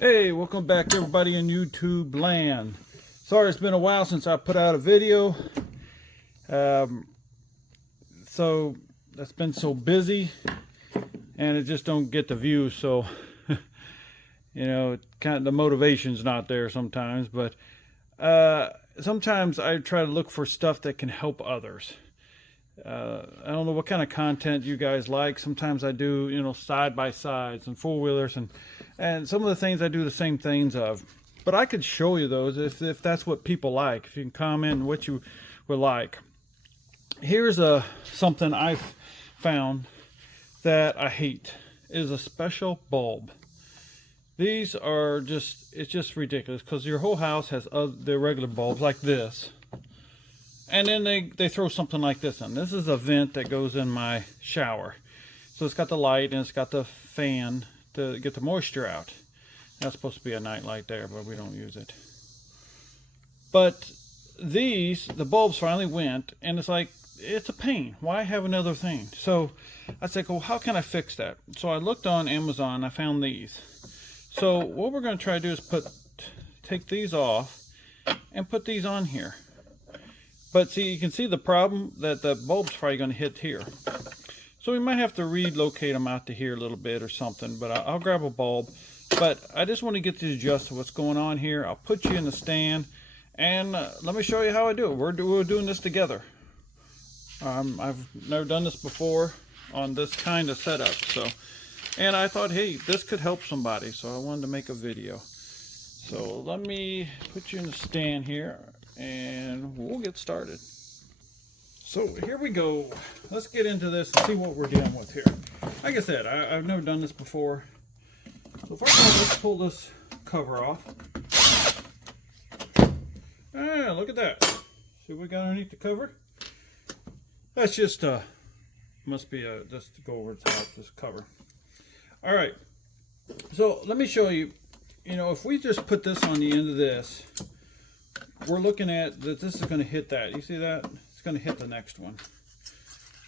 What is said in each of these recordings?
Hey, welcome back everybody in YouTube land. Sorry it's been a while since I put out a video. So that's been so busy and it just don't get the views, so you know, kind of the motivation's not there sometimes, but sometimes I try to look for stuff that can help others. I don't know what kind of content you guys like. Sometimes I do, you know, side by sides and four wheelers, and some of the things I do the same things of. But I could show you those if that's what people like. If you can comment what you would like. Here's something I've found that I hate. It is a special bulb. These are it's just ridiculous because your whole house has the regular bulbs like this. And then they throw something like this in. This is a vent that goes in my shower. So it's got the light and it's got the fan to get the moisture out. That's supposed to be a night light there, but we don't use it. But the bulbs finally went, and it's like, it's a pain. Why have another thing? So I said, well, how can I fix that? So I looked on Amazon, I found these. So what we're going to try to do is take these off and put these on here. But see, you can see the problem that the bulb's probably going to hit here. So we might have to relocate them out to here a little bit or something, but I'll grab a bulb. But I just want to get the gist of what's going on here. I'll put you in the stand, and let me show you how I do it. We're doing this together. I've never done this before on this kind of setup. And I thought, hey, this could help somebody, so I wanted to make a video. So let me put you in the stand here, and we'll get started. So here we go. Let's get into this and see what we're dealing with here. Like I said, I've never done this before. So first of all, let's pull this cover off. Ah, look at that. See what we got underneath the cover? That's just must be just to go over the top, this cover. All right. So let me show you. You know, if we just put this on the end of this, we're looking at that this is going to hit that. You see that? It's going to hit the next one.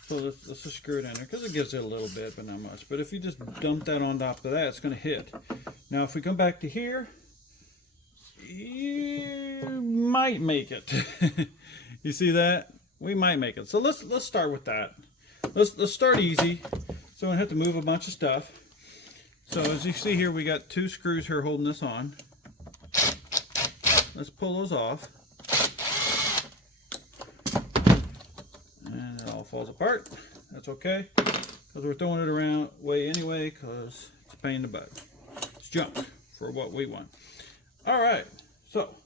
So let's just screw it in there because it gives it a little bit, but not much. But if you just dump that on top of that, it's going to hit. Now, if we come back to here, you might make it. You see that? We might make it. So let's start with that. Let's start easy. So I'm going to have to move a bunch of stuff. So as you see here, we got two screws here holding this on. Let's pull those off. And it all falls apart. That's okay, because we're throwing it around way anyway, because it's a pain in the butt. It's junk for what we want. All right, so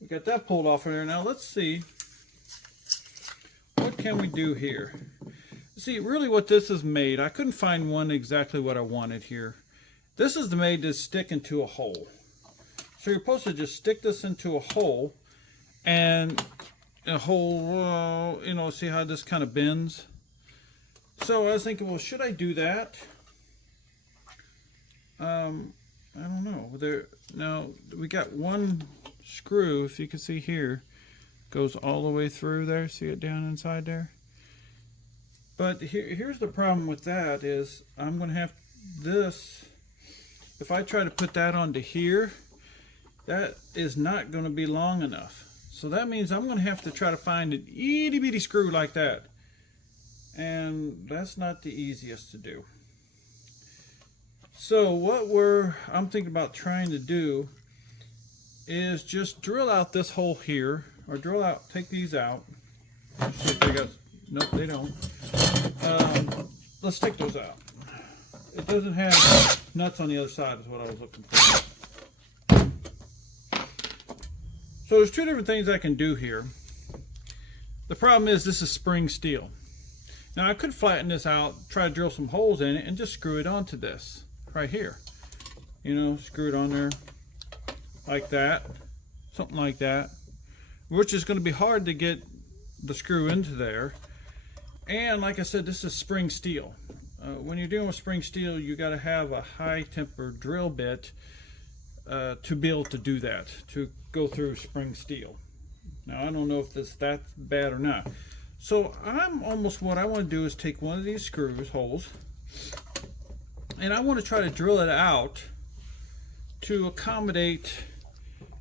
we got that pulled off of there. Now let's see, what can we do here? See, really what this is made, I couldn't find one exactly what I wanted here. This is made to stick into a hole. So you're supposed to just stick this into a hole, and a hole, you know, see how this kind of bends? So I was thinking, well, should I do that? I don't know. Now, we got one screw, if you can see here, goes all the way through there. See it down inside there? But here's the problem with that is I'm going to have this, if I try to put that onto here, that is not going to be long enough. So that means I'm going to have to try to find an itty bitty screw like that. And that's not the easiest to do. So what I'm thinking about trying to do is just drill out this hole here, or take these out. See if they got, nope, they don't. Let's take those out. It doesn't have nuts on the other side is what I was looking for. So there's two different things I can do here. The problem is this is spring steel. Now I could flatten this out, try to drill some holes in it, and just screw it onto this right here. You know, screw it on there like that, something like that, which is going to be hard to get the screw into there. And like I said, this is spring steel. When you're dealing with spring steel, you got to have a high temper drill bit to be able to do that, to go through spring steel. Now I don't know if that's bad or not. So what I want to do is take one of these holes, and I want to try to drill it out to accommodate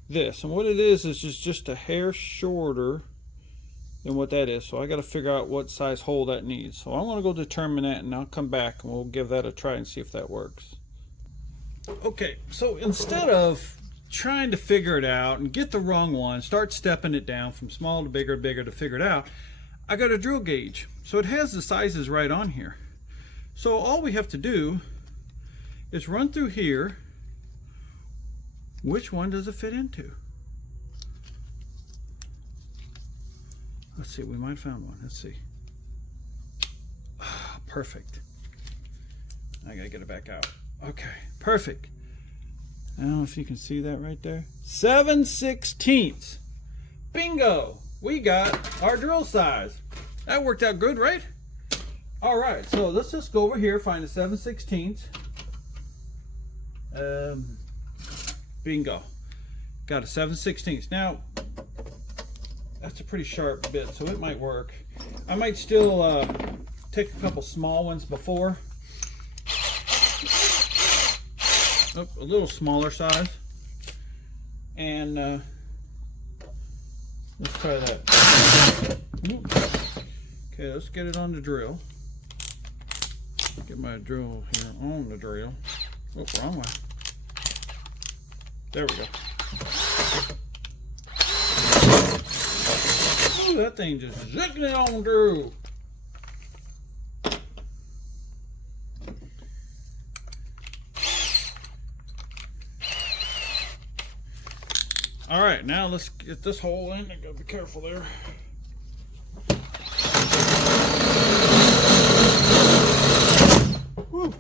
this. And what it is just a hair shorter than what that is. So I got to figure out what size hole that needs. So I'm going to go determine that, and I'll come back and we'll give that a try and see if that works. Okay, so instead of trying to figure it out and get the wrong one, start stepping it down from small to bigger to figure it out, I got a drill gauge. So it has the sizes right on here. So all we have to do is run through here. Which one does it fit into? Let's see, we might have found one. Let's see. Ah, perfect. I gotta get it back out. Okay, perfect. I don't know if you can see that right there. 7/16. Bingo! We got our drill size. That worked out good, right? All right, so let's just go over here, find a 7/16. Bingo. Got a 7/16. Now, that's a pretty sharp bit, so it might work. I might still take a couple small ones before. Oh, a little smaller size. And let's try that. Okay, let's get it on the drill. Get my drill here on the drill. Oh, wrong way. There we go. Ooh, that thing just zipping it on through. All right, now let's get this hole in. I gotta be careful there. Woo.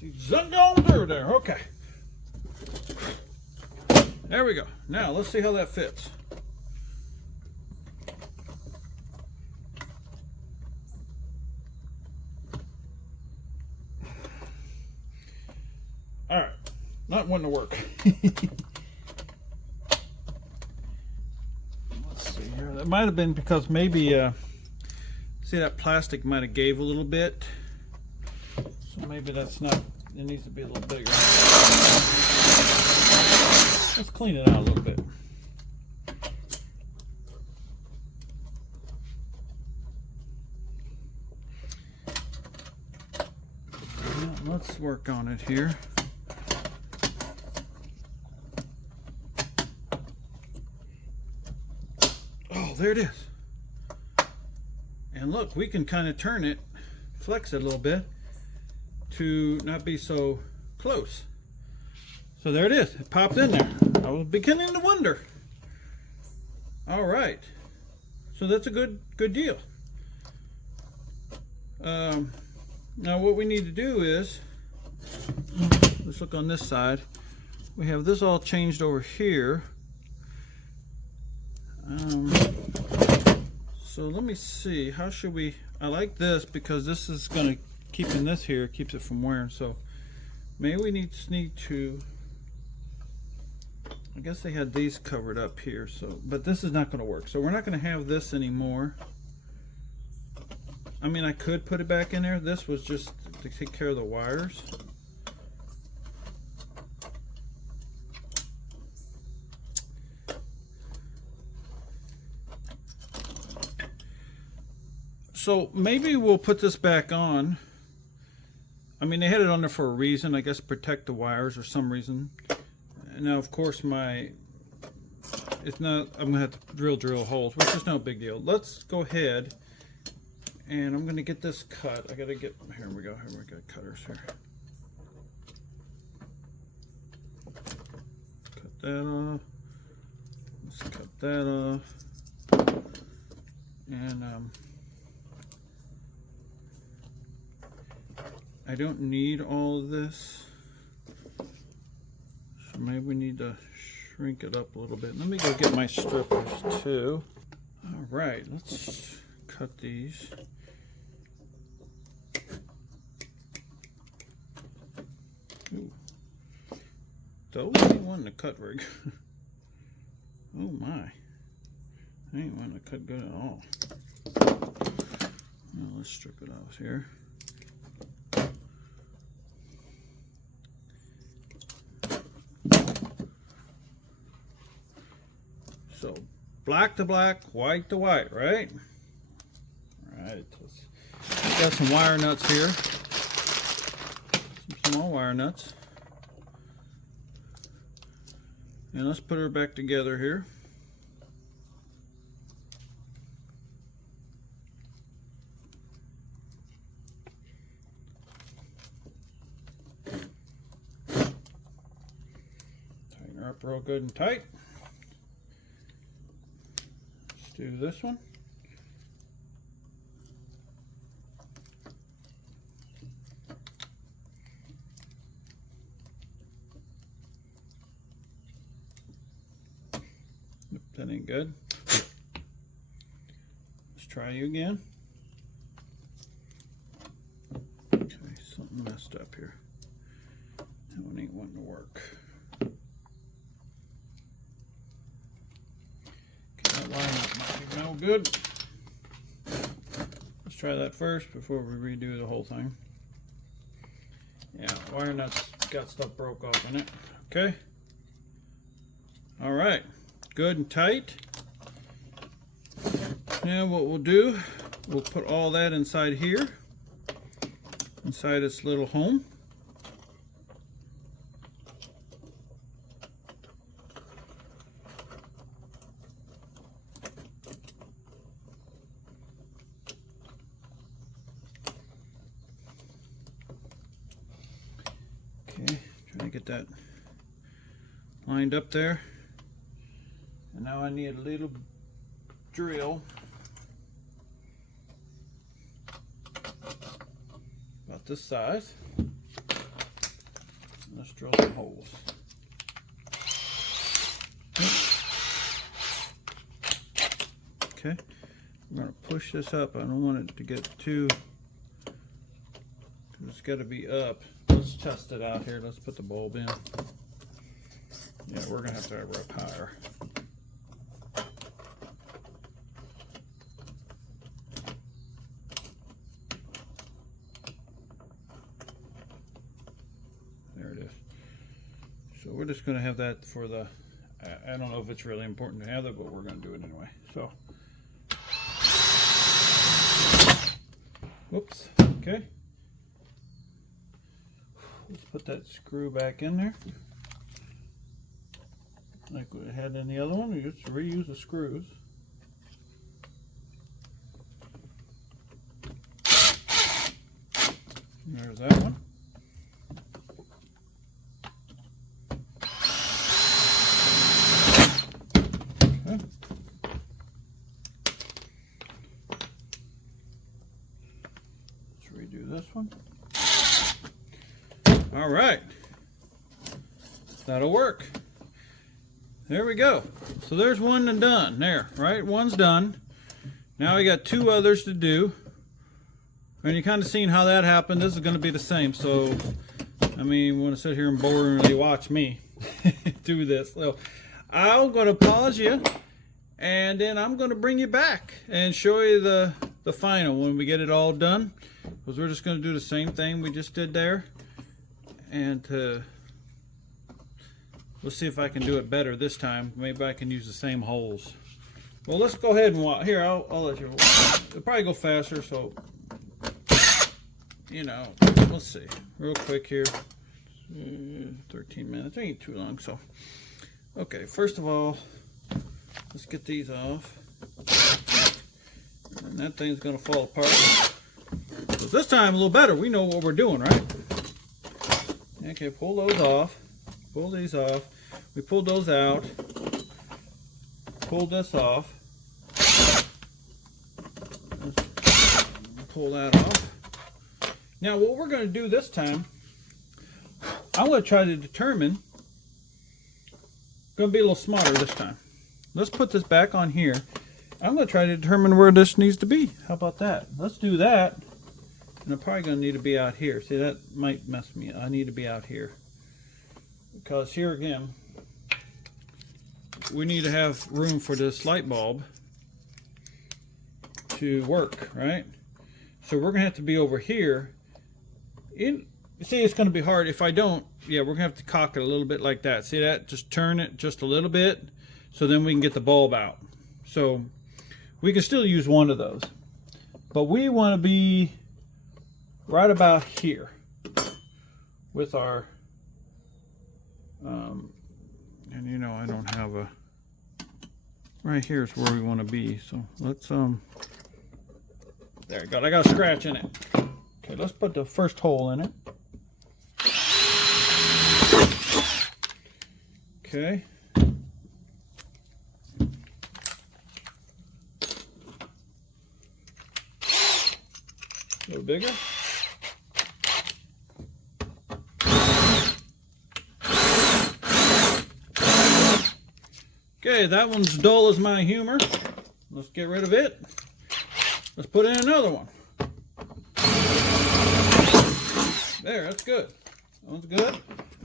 She zipped on through there. Okay. There we go. Now let's see how that fits. All right, not one to work. Let's see here. That might have been because maybe see that plastic might have gave a little bit. So maybe that's not. It needs to be a little bigger. Let's clean it out a little bit. Now, let's work on it here. Oh, there it is. And look, we can kind of turn it, flex it a little bit to not be so close. So there it is. It popped in there. I was beginning to wonder. All right. So that's a good deal. Now what we need to do is, let's look on this side. We have this all changed over here. So let me see. How should we? I like this because this is going to keeping this here keeps it from wearing. So maybe we need to. I guess they had these covered up here, so but this is not going to work. So we're not going to have this anymore. I mean, I could put it back in there. This was just to take care of the wires. So maybe we'll put this back on. I mean, they had it on there for a reason, I guess, protect the wires or some reason. Now, of course, it's not, I'm gonna have to drill holes, which is no big deal. Let's go ahead and I'm gonna get this cut. I gotta get, here we go, here we got cutters here. Cut that off. Let's cut that off. And I don't need all of this. So maybe we need to shrink it up a little bit. Let me go get my strippers too. All right, let's cut these. Ooh. Those ain't wanting to cut very good. Oh my. I ain't wanting to cut good at all. Now let's strip it off here. black to black, white to white, right? All right, got some wire nuts here, some small wire nuts, and let's put her back together here. Tighten her up real good and tight. Let's do this one. That ain't good. Let's try you again. Okay, something messed up here. That one ain't wanting to work. Okay, that line up might be no good. Let's try that first before we redo the whole thing. Yeah, wire nuts got stuff broke off in it. Okay. All right. Good and tight. Now what we'll do, we'll put all that inside here, inside its little home. Okay, trying to get that lined up there. And now I need a little drill, about this size. Let's drill some holes. Okay, I'm going to push this up. I don't want it to get too, it's got to be up. Let's test it out here. Let's put the bulb in. Yeah, we're going to have her up higher. So we're just going to have that for the, I don't know if it's really important to have that, but we're going to do it anyway. So, whoops, okay. Let's put that screw back in there. Like we had in the other one, we just reuse the screws. There's that one. Redo this one. All right, that'll work. There we go. So there's one and done there, right? One's done. Now we got two others to do, and you kind of seen how that happened. This is going to be the same. So I mean, you want to sit here and boringly watch me do this. So I'm going to pause you, and then I'm going to bring you back and show you the final when we get it all done. Because we're just going to do the same thing we just did there, and let's see if I can do it better this time. Maybe I can use the same holes. Well, let's go ahead and watch. Here, I'll let you. It'll probably go faster, so you know. Let's see, real quick here. 13 minutes. It ain't too long. So, okay. First of all, let's get these off, and that thing's going to fall apart. So this time a little better. We know what we're doing, right? Okay, pull those off. Pull these off. We pulled those out. Pull this off. Let's pull that off. Now what we're going to do this time, I'm going to try to determine, going to be a little smarter this time. Let's put this back on here. I'm going to try to determine where this needs to be. How about that? Let's do that. And I'm probably going to need to be out here. See, that might mess me up. I need to be out here. Because here again, we need to have room for this light bulb to work, right? So we're going to have to be over here. See, it's going to be hard. If I don't, yeah, we're going to have to cock it a little bit like that. See that? Just turn it just a little bit so then we can get the bulb out. So we can still use one of those, but we want to be right about here with our, and you know, I don't have a, right here is where we want to be. So let's, there you go. I got a scratch in it. Okay, let's put the first hole in it. Okay. A little bigger. Okay, that one's dull as my humor. Let's get rid of it. Let's put in another one. There, that's good. That one's good.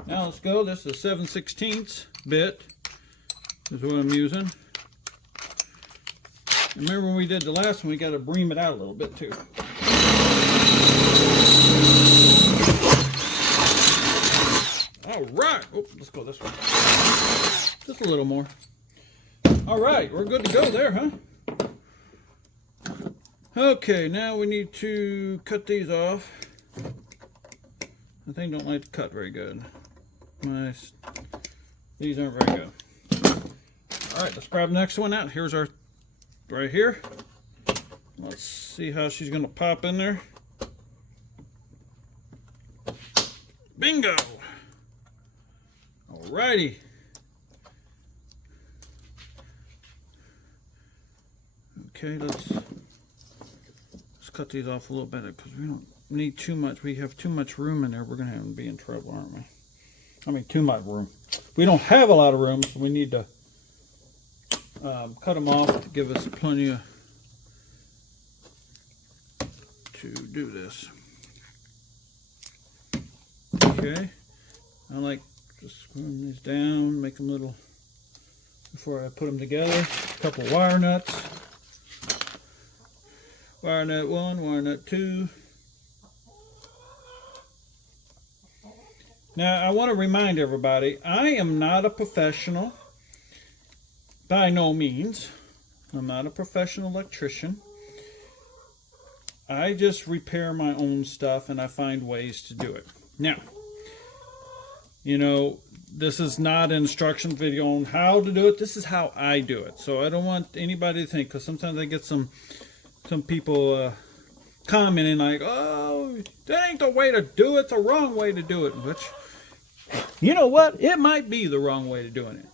Now let's go. This is a 7/16 bit. Is what I'm using. Remember when we did the last one, we got to bream it out a little bit too. All right. Oh, let's go this way. Just a little more. All right, we're good to go there, huh? Okay, now we need to cut these off. The thing don't like to cut very good. These aren't very good. All right, let's grab the next one out. Here's our, right here. Let's see how she's gonna pop in there. Bingo! All righty. Okay, let's cut these off a little bit because we don't need too much. We have too much room in there. We're gonna have to be in trouble, aren't we? I mean, too much room. We don't have a lot of room, so we need to cut them off to give us plenty of to do this. Okay, I like just screwing these down, make them little before I put them together. A couple wire nuts. Wire nut 1, wire nut 2. Now, I want to remind everybody, I am not a professional, by no means. I'm not a professional electrician. I just repair my own stuff and I find ways to do it. Now, you know, this is not an instruction video on how to do it. This is how I do it. So I don't want anybody to think, because sometimes I get some people commenting like, oh, that ain't the way to do it, it's the wrong way to do it. Which, you know what, it might be the wrong way to doing it,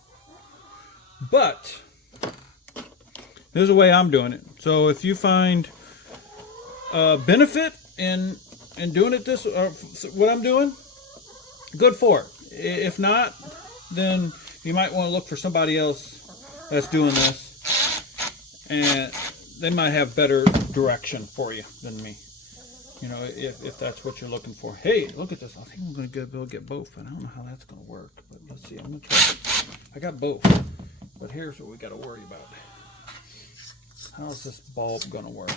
but this is the way I'm doing it. So if you find benefit in doing it this, what I'm doing, good for it. If not, then you might want to look for somebody else that's doing this, and they might have better direction for you than me. You know, if that's what you're looking for. Hey, look at this. I think I'm going to go get both, but I don't know how that's going to work. But let's see. I'm going to try. I got both, but here's what we got to worry about. How is this bulb going to work?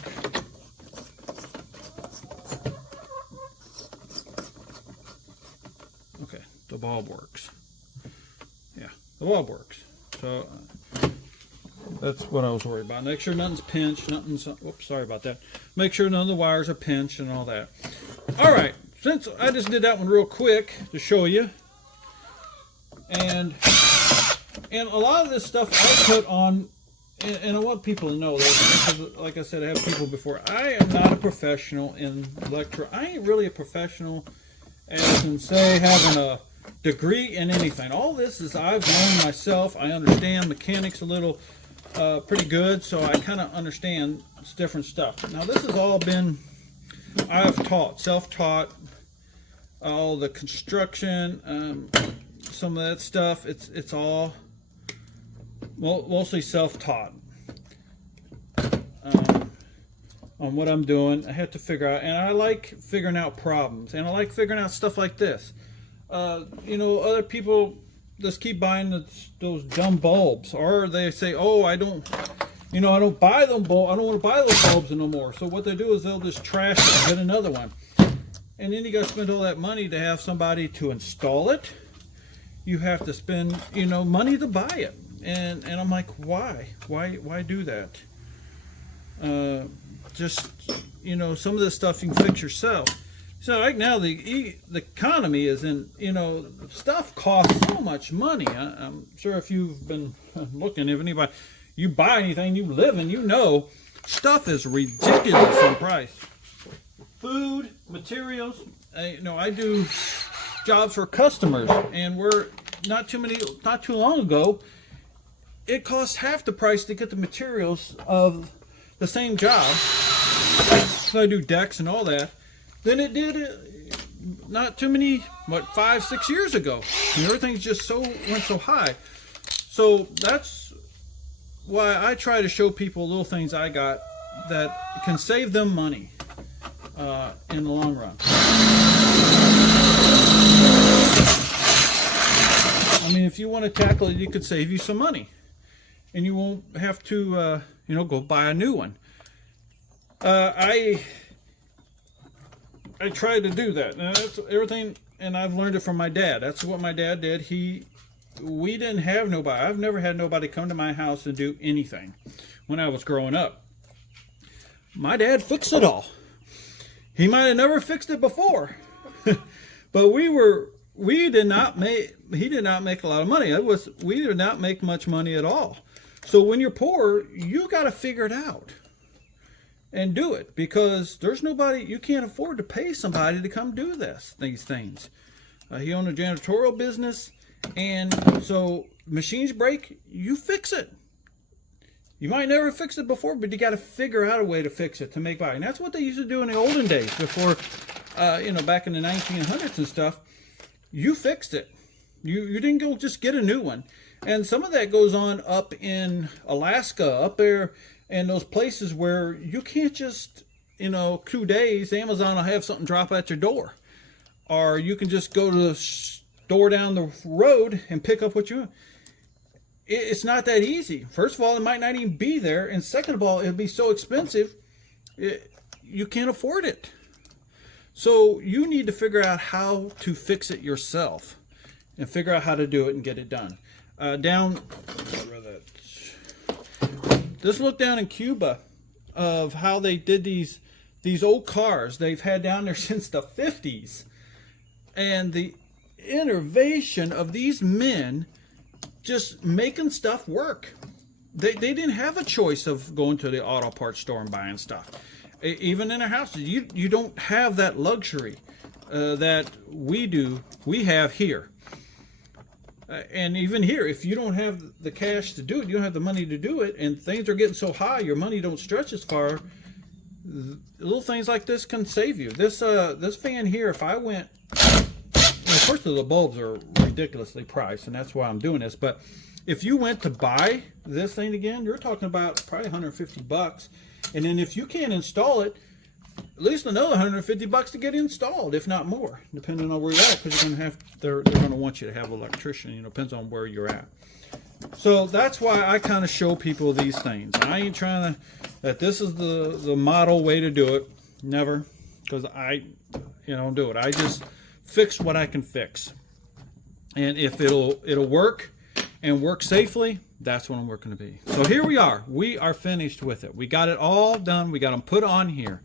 Okay, the bulb works. Yeah, the bulb works. So that's what I was worried about. Make sure nothing's pinched, whoops, sorry about that. Make sure none of the wires are pinched and all that. All right, since I just did that one real quick to show you, and a lot of this stuff I put on, and I want people to know this, because like I said, I have people before. I am not a professional in electro. I ain't really a professional as in, say, having a degree in anything. All this is I've learned myself. I understand mechanics a little pretty good, so I kind of understand different stuff. Now this has all been, I've taught, self-taught, all the construction, some of that stuff. It's all mostly self-taught on what I'm doing. I have to figure out, and I like figuring out problems, and I like figuring out stuff like this. You know, other people just keep buying those dumb bulbs, or they say, oh, I don't buy them I don't want to buy those bulbs no more. So what they do is they'll just trash it and get another one, and then you got to spend all that money to have somebody to install it. You have to spend, you know, money to buy it. and I'm like, why do that? Just, some of this stuff you can fix yourself. So right now the economy is in, stuff costs so much money. I'm sure if you've been looking, if anybody, you buy anything, you live in, stuff is ridiculous in price. Food, materials. I do jobs for customers, and we're not too long ago, it cost half the price to get the materials of the same job. So I do decks and all that. Than it did not too many, 5-6 years ago. And everything's just went so high. So that's why I try to show people little things I got that can save them money in the long run. I mean, if you want to tackle it, it could save you some money, and you won't have to, go buy a new one. I try to do that. Now, that's everything, and I've learned it from my dad. That's what my dad did. We didn't have nobody. I've never had nobody come to my house and do anything when I was growing up. My dad fixed it all. He might have never fixed it before, but he did not make a lot of money. We did not make much money at all. So when you're poor, you got to figure it out and do it, because there's nobody, you can't afford to pay somebody to come do these things. He owned a janitorial business, and so machines break, you fix it. You might never fix it before, but you got to figure out a way to fix it to make money. And that's what they used to do in the olden days before, back in the 1900s and stuff. You fixed it. You didn't go just get a new one. And some of that goes on up in Alaska, up there, and those places where you can't just, 2 days, Amazon will have something drop at your door. Or you can just go to the store down the road and pick up what you want. It's not that easy. First of all, it might not even be there. And second of all, it'll be so expensive, you can't afford it. So you need to figure out how to fix it yourself and figure out how to do it and get it done. Just look down in Cuba of how they did these old cars they've had down there since the 50s, and the innovation of these men just making stuff work. They didn't have a choice of going to the auto parts store and buying stuff. Even in their houses, you don't have that luxury that we have here. And even here, if you don't have the cash to do it, you don't have the money to do it, and things are getting so high, your money don't stretch as far, little things like this can save you. This fan here, if I went, first of all, the bulbs are ridiculously priced, and that's why I'm doing this, but if you went to buy this thing again, you're talking about probably $150. And then if you can't install it, at least another $150 to get installed, if not more, depending on where you're at, because they're going to want you to have an electrician. Depends on where you're at. So that's why I kind of show people these things. I ain't trying to that this is the model way to do it. Never, because I don't do it. I just fix what I can fix, and if it'll work and work safely, that's what I'm working to be. So here we are. We are finished with it. We got it all done. We got them put on here.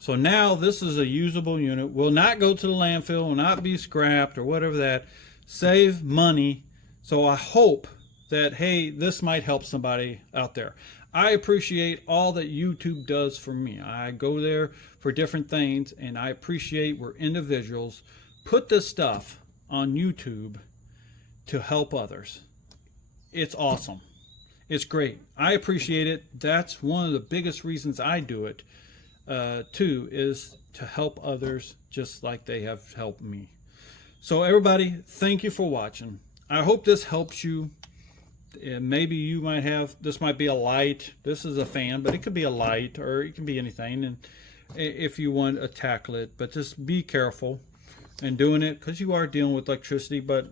So now this is a usable unit. Will not go to the landfill, will not be scrapped or whatever that. Save money. So I hope that, hey, this might help somebody out there. I appreciate all that YouTube does for me. I go there for different things, and I appreciate where individuals put this stuff on YouTube to help others. It's awesome. It's great. I appreciate it. That's one of the biggest reasons I do it. Too, is to help others just like they have helped me. So everybody, thank you for watching. I hope this helps you. Maybe you might have, this might be a light. This is a fan, but it could be a light, or it can be anything. And if you want to tackle it, but just be careful in doing it, because you are dealing with electricity. But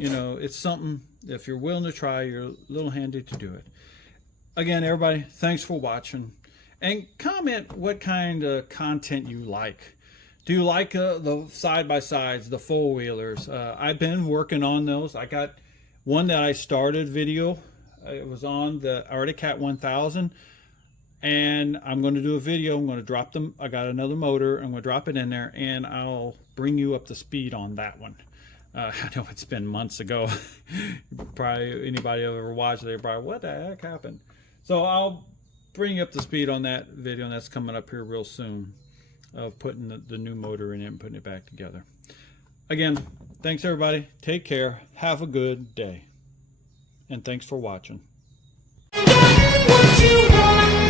it's something, if you're willing to try, you're a little handy to do it. Again, everybody, thanks for watching, and comment what kind of content you like. Do you like the side-by-sides, the four-wheelers? I've been working on those. I got one that I started video. It was on the Arctic Cat 1000, and I'm going to do a video. I'm going to drop them. I got another motor. I'm going to drop it in there, and I'll bring you up to speed on that one. I know it's been months ago. Probably anybody who ever watched it, they're probably, what the heck happened? So I'll bring you up to speed on that video, and that's coming up here real soon, of putting the new motor in it and putting it back together. Again, thanks everybody. Take care. Have a good day. And thanks for watching. What you want.